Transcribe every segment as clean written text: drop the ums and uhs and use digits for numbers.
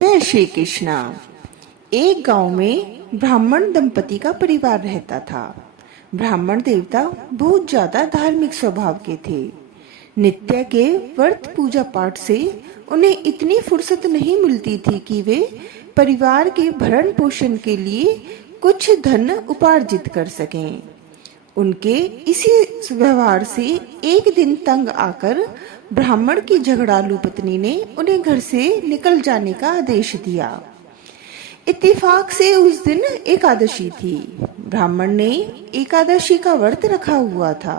जय श्री कृष्णा। एक गांव में ब्राह्मण दंपति का परिवार रहता था। ब्राह्मण देवता बहुत ज्यादा धार्मिक स्वभाव के थे। नित्य के व्रत पूजा पाठ से उन्हें इतनी फुर्सत नहीं मिलती थी कि वे परिवार के भरण पोषण के लिए कुछ धन उपार्जित कर सकें। उनके इसी व्यवहार से एक दिन तंग आकर ब्राह्मण की झगड़ालू पत्नी ने उन्हें घर से निकल जाने का आदेश दिया। इत्तेफाक से उस दिन एकादशी थी। ब्राह्मण ने एकादशी का व्रत रखा हुआ था।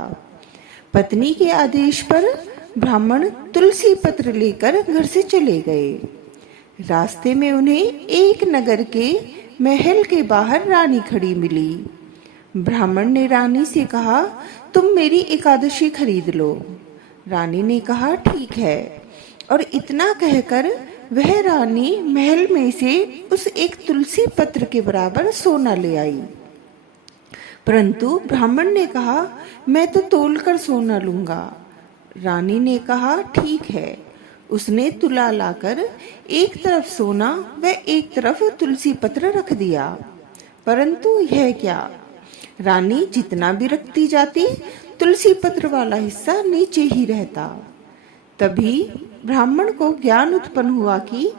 पत्नी के आदेश पर ब्राह्मण तुलसी पत्र लेकर घर से चले गए। रास्ते में उन्हें एक नगर के महल के बाहर रानी खड़ी मिली। ब्राह्मण ने रानी से कहा, तुम मेरी एकादशी खरीद लो। रानी ने कहा, ठीक है। और इतना कहकर वह रानी महल में से उस एक तुलसी पत्र के बराबर सोना ले आई। परंतु ब्राह्मण ने कहा, मैं तो तोलकर सोना लूंगा। रानी ने कहा, ठीक है। उसने तुला लाकर एक तरफ सोना व एक तरफ तुलसी पत्र रख दिया। परंतु यह क्या, रानी जितना भी रखती जाती, तुलसी पत्र वाला हिस्सा नीचे ही रहता। तभी ब्राह्मण को ज्ञान उत्पन्न हुआ कि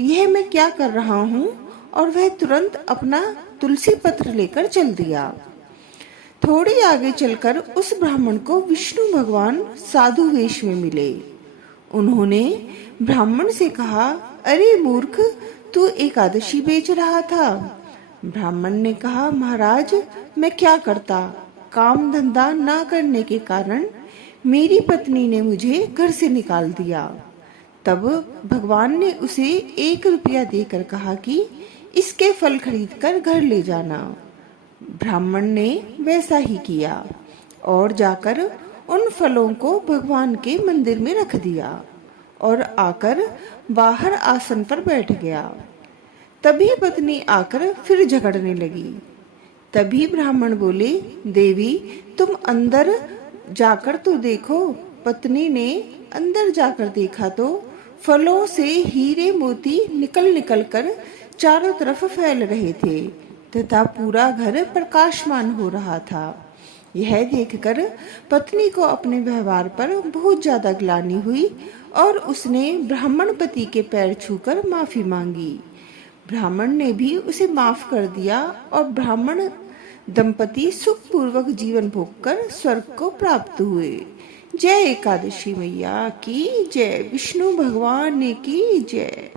यह मैं क्या कर रहा हूँ, और वह तुरंत अपना तुलसी पत्र लेकर चल दिया। थोड़ी आगे चलकर उस ब्राह्मण को विष्णु भगवान साधु वेश में मिले। उन्होंने ब्राह्मण से कहा, अरे मूर्ख, तू एकादशी बेच रहा था। ब्राह्मण ने कहा, महाराज, मैं क्या करता, काम धंधा ना करने के कारण मेरी पत्नी ने मुझे घर से निकाल दिया। तब भगवान ने उसे 1 रुपया देकर कहा कि इसके फल खरीद कर घर ले जाना। ब्राह्मण ने वैसा ही किया और जाकर उन फलों को भगवान के मंदिर में रख दिया और आकर बाहर आसन पर बैठ गया। तभी पत्नी आकर फिर झगड़ने लगी। तभी ब्राह्मण बोले, देवी, तुम अंदर जाकर तो देखो। पत्नी ने अंदर जाकर देखा तो फलों से हीरे मोती निकल निकल कर चारों तरफ फैल रहे थे तथा पूरा घर प्रकाशमान हो रहा था। यह देखकर पत्नी को अपने व्यवहार पर बहुत ज्यादा ग्लानि हुई और उसने ब्राह्मण पति के पैर छूकर माफी मांगी। ब्राह्मण ने भी उसे माफ कर दिया और ब्राह्मण दंपति सुखपूर्वक जीवन भोगकर स्वर्ग को प्राप्त हुए। जय एकादशी मैया की जय, विष्णु भगवान की जय।